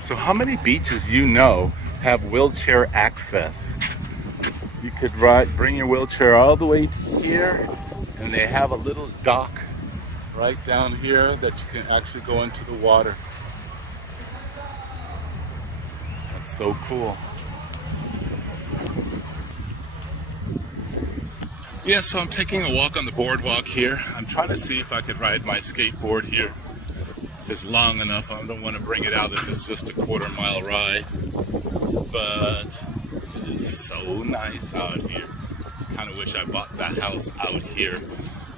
So how many beaches you know have wheelchair access? You could bring your wheelchair all the way here, and they have a little dock right down here that you can actually go into the water. That's so cool. Yeah, so I'm taking a walk on the boardwalk here. I'm trying to see if I could ride my skateboard here. If it's long enough, I don't want to bring it out if it's just a quarter-mile ride. But it is so nice out here. Kind of wish I bought that house out here.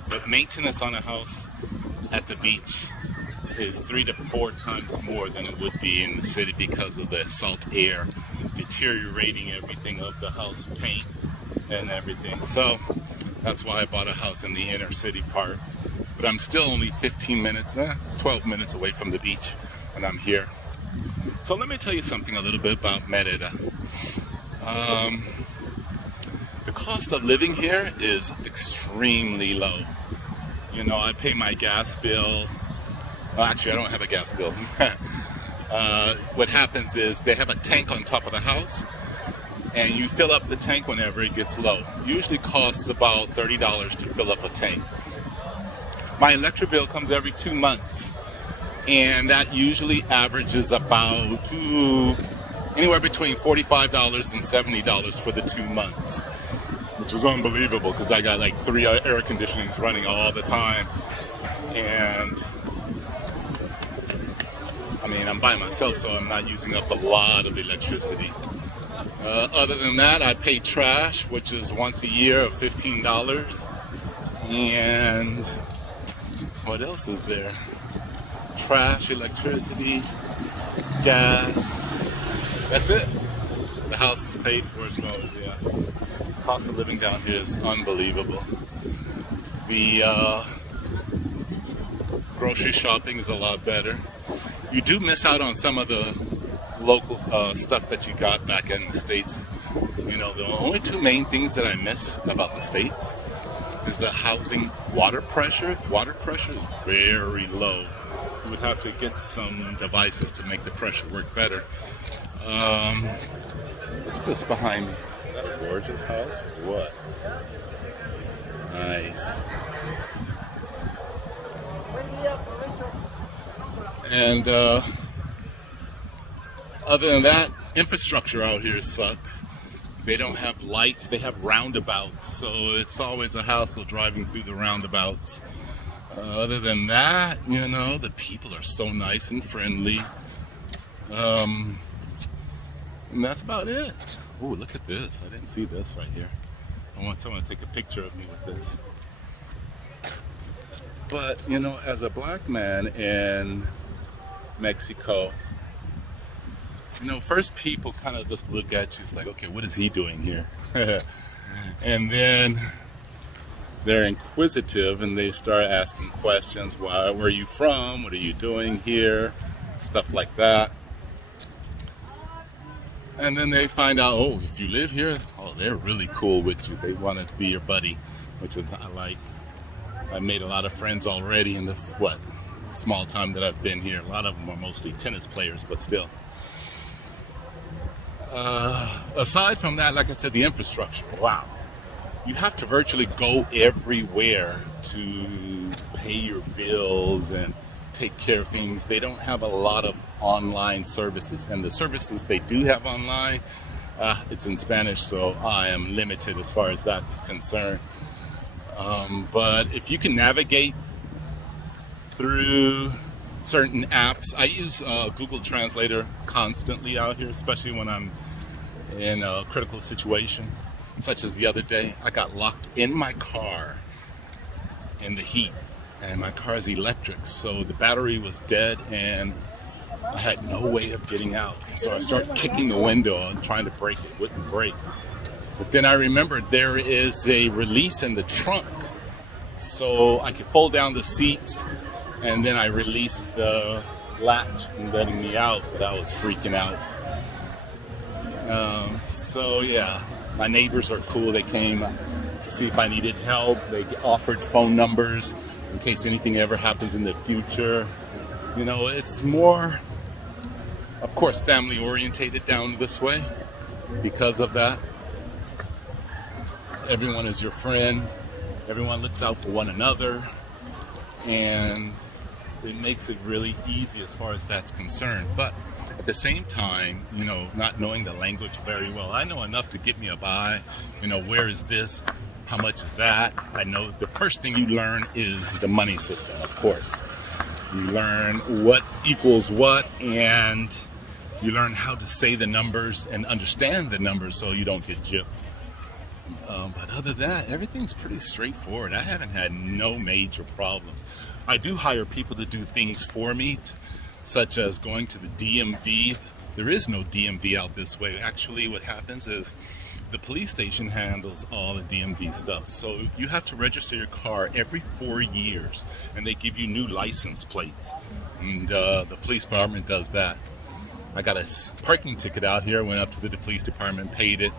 But maintenance on a house at the beach is 3 to 4 times more than it would be in the city because of the salt air deteriorating everything of the house, paint and everything. So that's why I bought a house in the inner city part. But I'm still only 15 minutes, 12 minutes away from the beach when I'm here. So let me tell you something a little bit about Merida. The cost of living here is extremely low. You know, I pay my gas bill. Well, actually, I don't have a gas bill. What happens is they have a tank on top of the house, and you fill up the tank whenever it gets low. Usually costs about $30 to fill up a tank. My electric bill comes every 2 months, and that usually averages about anywhere between $45 and $70 for the 2 months, which is unbelievable because I got like 3 air conditionings running all the time. And I mean, I'm by myself, so I'm not using up a lot of electricity. Other than that, I pay trash, which is once a year of $15. And what else is there? Trash, electricity, gas. That's it. The house is paid for, so yeah. Cost of living down here is unbelievable. The grocery shopping is a lot better. You do miss out on some of the local stuff that you got back in the States. You know, the only 2 main things that I miss about the States is the housing water pressure. Water pressure is very low. You would have to get some devices to make the pressure work better. Look at this behind me. Is that a gorgeous house? What? Nice. And other than that, infrastructure out here sucks. They don't have lights, they have roundabouts, so it's always a hassle driving through the roundabouts. Other than that, you know, the people are so nice and friendly. And that's about it. Oh, look at this. I didn't see this right here. I want someone to take a picture of me with this. But, you know, as a black man in Mexico, you know, first people kind of just look at you, it's like, okay, what is he doing here? And then they're inquisitive and they start asking questions. Where are you from? What are you doing here? Stuff like that. And then they find out, oh, if you live here, oh, they're really cool with you. They want to be your buddy, which is I like. I made a lot of friends already in the small time that I've been here. A lot of them are mostly tennis players, but still. Aside from that, like I said, the infrastructure, wow. You have to virtually go everywhere to pay your bills and take care of things. They don't have a lot of online services, and the services they do have online, it's in Spanish, so I am limited as far as that is concerned. But if you can navigate through certain apps, I use Google Translator constantly out here, especially when I'm in a critical situation, such as the other day. I got locked in my car in the heat, and my car is electric, so the battery was dead and I had no way of getting out. So I started kicking the window and trying to break it, wouldn't break. But then I remembered there is a release in the trunk, so I could fold down the seats, and then I released the latch and letting me out, but I was freaking out. So yeah, my neighbors are cool. They came to see if I needed help. They offered phone numbers in case anything ever happens in the future. You know, it's more Of course, family orientated down this way. Because of that, everyone is your friend. Everyone looks out for one another. And it makes it really easy as far as that's concerned. But at the same time, you know, not knowing the language very well, I know enough to get me a buy. You know, where is this? How much is that? I know the first thing you learn is the money system, of course. You learn what equals what, and you learn how to say the numbers and understand the numbers so you don't get gypped. But other than that, everything's pretty straightforward. I haven't had no major problems. I do hire people to do things for me, such as going to the DMV. There is no DMV out this way. Actually, what happens is the police station handles all the DMV stuff. So you have to register your car every 4 years, and they give you new license plates. And the police department does that. I got a parking ticket out here, went up to the police department, paid it,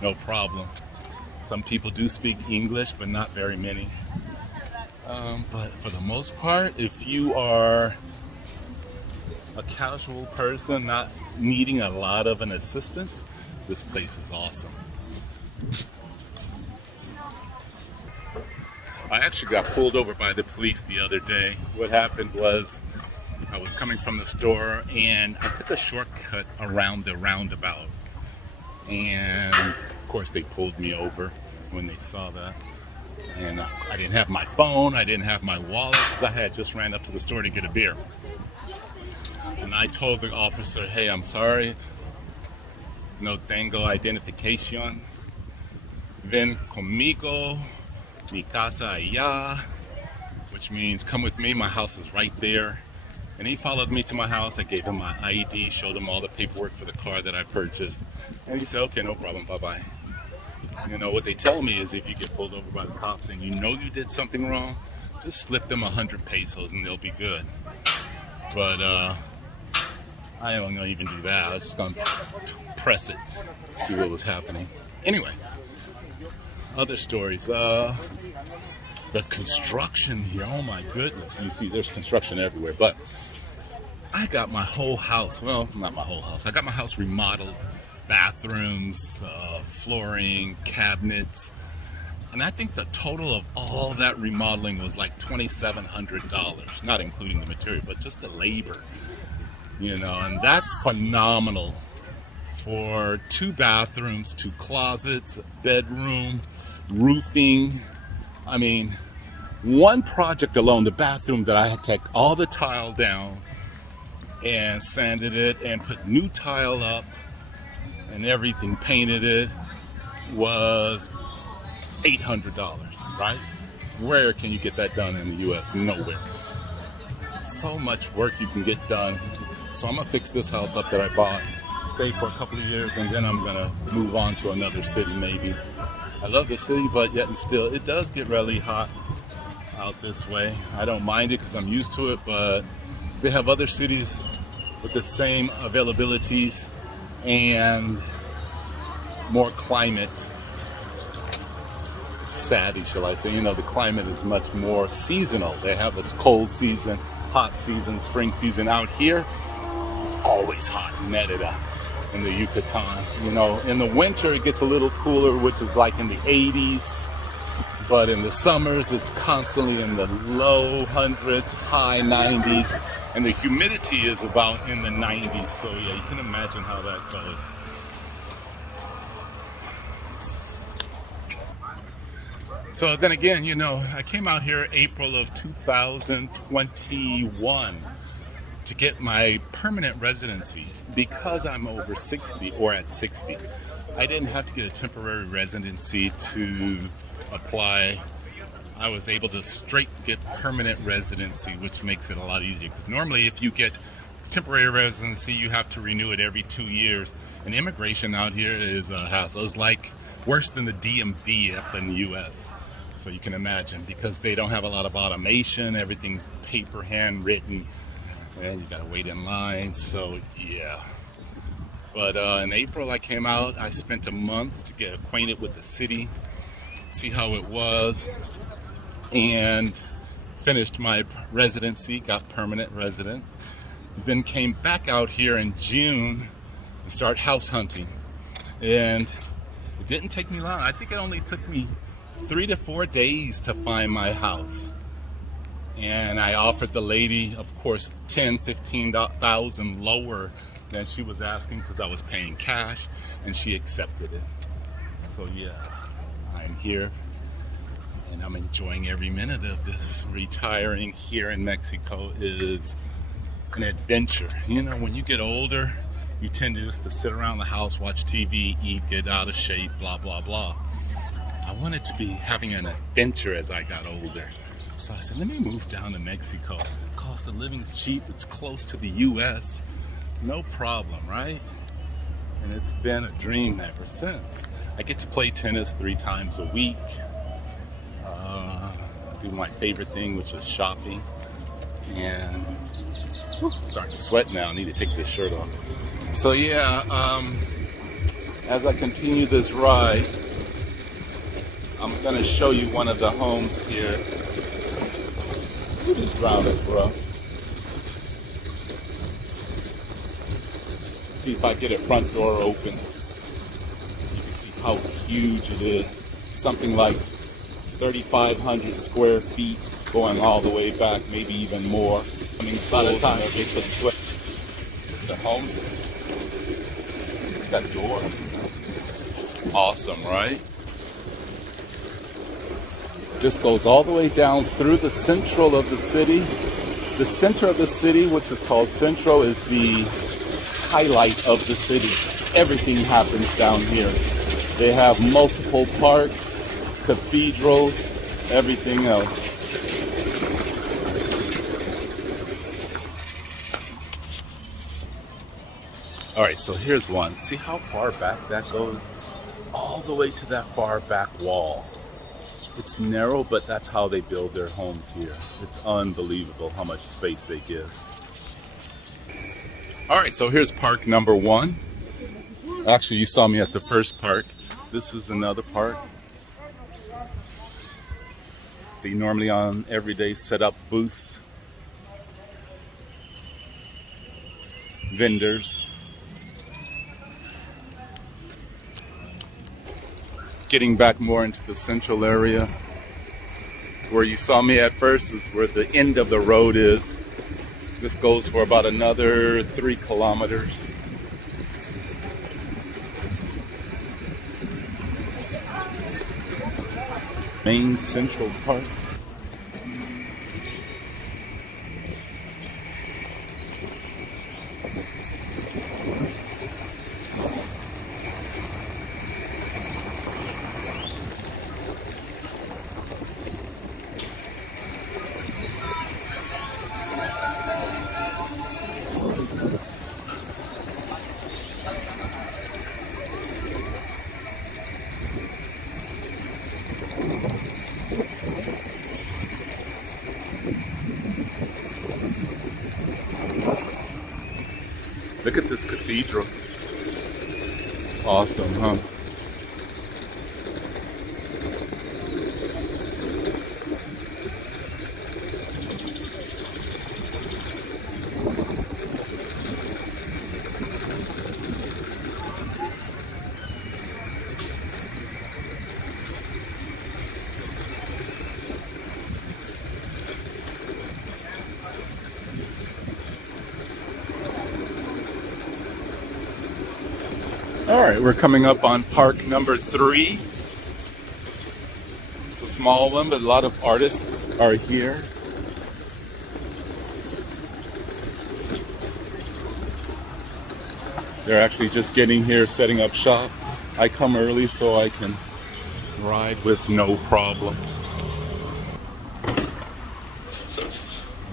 no problem. Some people do speak English, but not very many. But for the most part, if you are a casual person not needing a lot of an assistance, this place is awesome. I actually got pulled over by the police the other day. What happened was I was coming from the store and I took a shortcut around the roundabout. And of course they pulled me over when they saw that. And I didn't have my phone, I didn't have my wallet, because I had just ran up to the store to get a beer. And I told the officer, hey, I'm sorry, no tengo identificación. Ven conmigo, mi casa allá, which means come with me, my house is right there. And he followed me to my house. I gave him my ID, showed him all the paperwork for the car that I purchased. And he said, okay, no problem, bye-bye. You know, what they tell me is if you get pulled over by the cops and you know you did something wrong, just slip them 100 pesos and they'll be good. But I don't gonna even do that. I was just gonna press it, see what was happening. Anyway, other stories. The construction here, oh my goodness. You see there's construction everywhere, but I got my whole house, well, not my whole house, I got my house remodeled. Bathrooms, flooring, cabinets, and I think the total of all that remodeling was like $2,700, not including the material, but just the labor, you know, and that's phenomenal for 2 bathrooms, 2 closets, a bedroom, roofing. I mean, one project alone, the bathroom that I had to take all the tile down and sanded it and put new tile up and everything, painted it, was $800, right? Where can you get that done in the US? Nowhere. So much work you can get done. So I'm gonna fix this house up that I bought, stay for a couple of years, and then I'm gonna move on to another city maybe. I love the city, but yet and still, it does get really hot out this way. I don't mind it because I'm used to it, but they have other cities with the same availabilities and more climate savvy, shall I say. You know, the climate is much more seasonal. They have this cold season, hot season, spring season. Out here, it's always hot in Merida, in the Yucatan. You know, in the winter it gets a little cooler, which is like in the 80s, but in the summers it's constantly in the low hundreds, high 90s. And the humidity is about in the 90s, so yeah, you can imagine how that goes. So then again, you know, I came out here April of 2021 to get my permanent residency because I'm over 60 or at 60. I didn't have to get a temporary residency to apply. I was able to straight get permanent residency, which makes it a lot easier. Because normally if you get temporary residency, you have to renew it every 2 years. And immigration out here is a hassle. It's like worse than the DMV up in the US. So you can imagine, because they don't have a lot of automation, everything's paper, handwritten, and you gotta wait in line, so yeah. But in April I came out, I spent a month to get acquainted with the city, see how it was, and finished my residency, got permanent resident. Then came back out here in June and started house hunting. And it didn't take me long. I think it only took me 3 to 4 days to find my house. And I offered the lady, of course, 10, 15,000 lower than she was asking because I was paying cash, and she accepted it. So yeah, I'm here and I'm enjoying every minute of this. Retiring here in Mexico is an adventure. You know, when you get older, you tend to just to sit around the house, watch TV, eat, get out of shape, blah, blah, blah. I wanted to be having an adventure as I got older. So I said, let me move down to Mexico. Cost of living's cheap, it's close to the US. No problem, right? And it's been a dream ever since. I get to play tennis 3 times a week. Do my favorite thing, which is shopping. And starting to sweat now. I need to take this shirt off. So yeah, as I continue this ride, I'm gonna show you one of the homes here. Look at this ground is rough. See if I get a front door open. You can see how huge it is. Something like 3,500 square feet, going all the way back, maybe even more. I mean, by the time they could sweat. The homes, that door, awesome, right? This goes all the way down through the central of the city. The center of the city, which is called Centro, is the highlight of the city. Everything happens down here. They have multiple parks, cathedrals, everything else. All right, so here's one. See how far back that goes? All the way to that far back wall. It's narrow, but that's how they build their homes here. It's unbelievable how much space they give. All right, so here's park number 1. Actually, you saw me at the first park. This is another park. They normally on every day set up booths, vendors. Getting back more into the central area. Where you saw me at first is where the end of the road is. This goes for about another 3 kilometers. Main Central Park. Look at this cathedral. It's awesome, huh? All right, we're coming up on park number 3. It's a small one, but a lot of artists are here. They're actually just getting here, setting up shop. I come early so I can ride with no problem.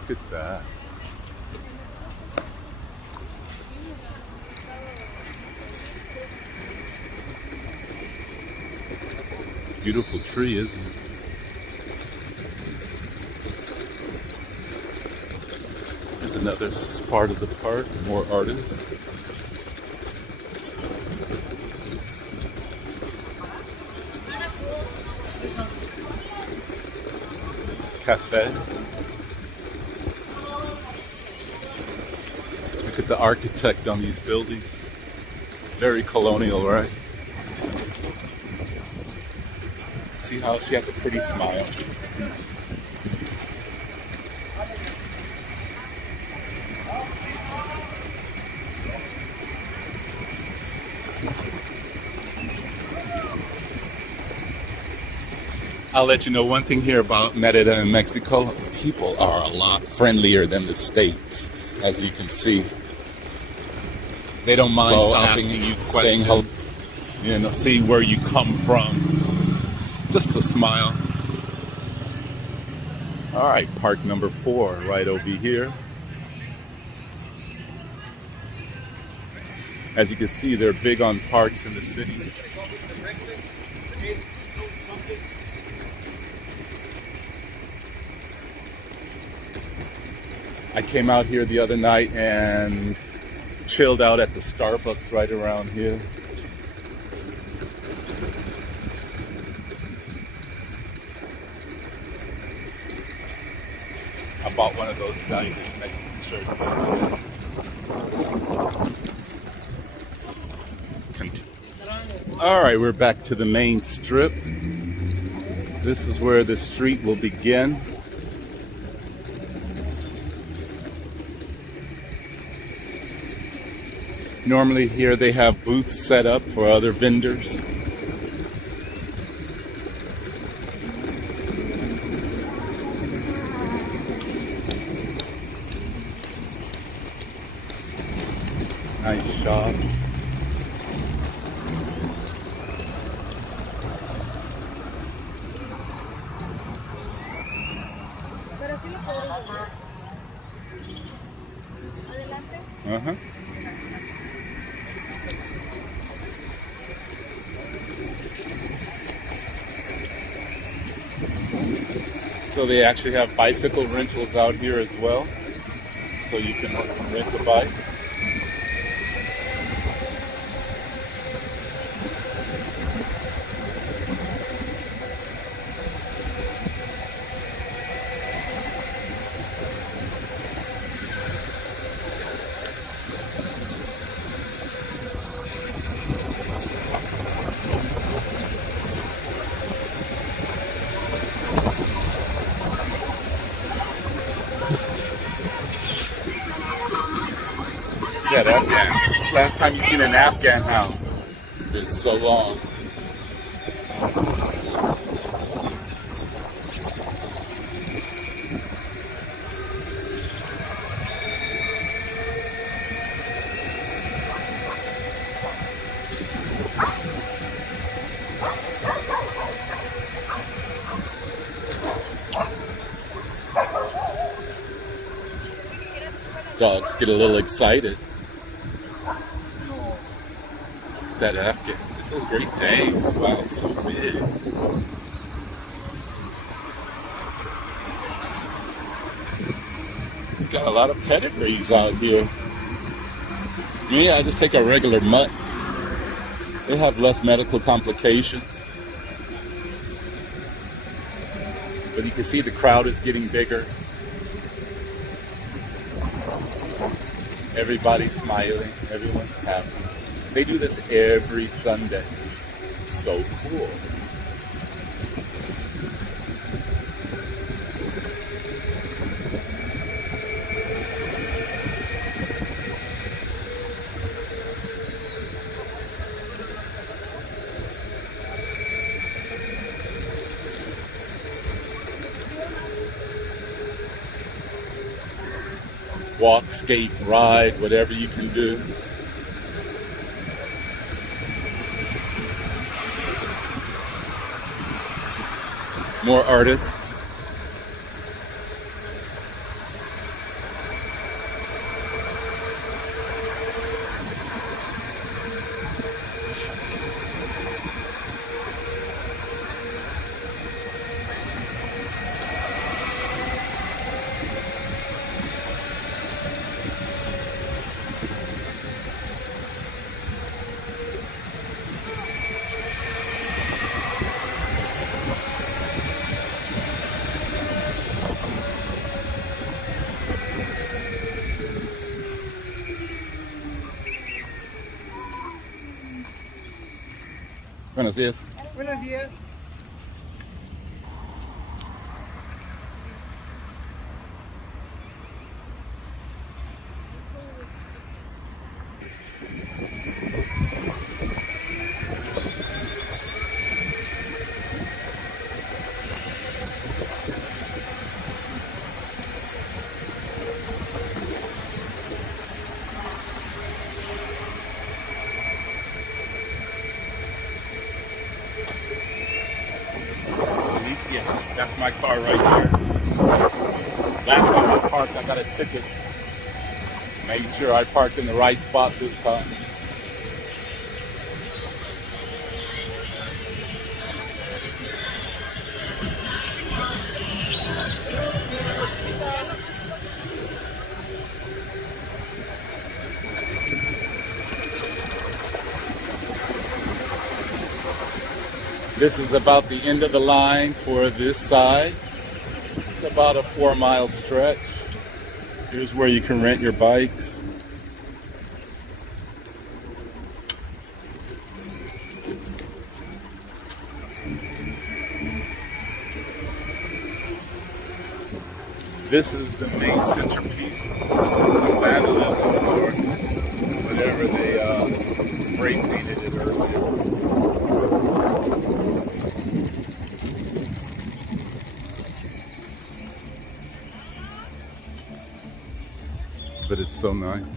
Look at that. Beautiful tree, isn't it? There's another part of the park, more artists. Cafe. Look at the architect on these buildings. Very colonial, right? See how she has a pretty smile. I'll let you know one thing here about Merida, Mexico. People are a lot friendlier than the States, as you can see. They don't mind asking you questions, see where you come from. It's just a smile. All right, park number 4 right over here. As you can see, they're big on parks in the city. I came out here the other night and chilled out at the Starbucks right around here. I bought one of those diamond Mexican shirts. All right, we're back to the main strip. This is where the street will begin. Normally here they have booths set up for other vendors. Nice shops. Uh-huh. So they actually have bicycle rentals out here as well. So you can rent a bike. Yeah, that Afghan. Last time you seen an Afghan hound. It's been so long. Dogs get a little excited. That Afghan, those Great Danes, wow, it's so big. Got a lot of pedigrees out here. Me, I just take a regular mutt. They have less medical complications. But you can see the crowd is getting bigger. Everybody's smiling, everyone's happy. They do this every Sunday. It's so cool. Walk, skate, ride, whatever you can do. More artists. Buenos días. Buenos días. Alicia, that's my car right there. Last time I parked, I got a ticket. Made sure I parked in the right spot this time. This is about the end of the line for this side. It's about a 4-mile stretch. Here's where you can rent your bikes. This is the main centerpiece of vandalism or whatever they spray painted it earlier. But it's so nice.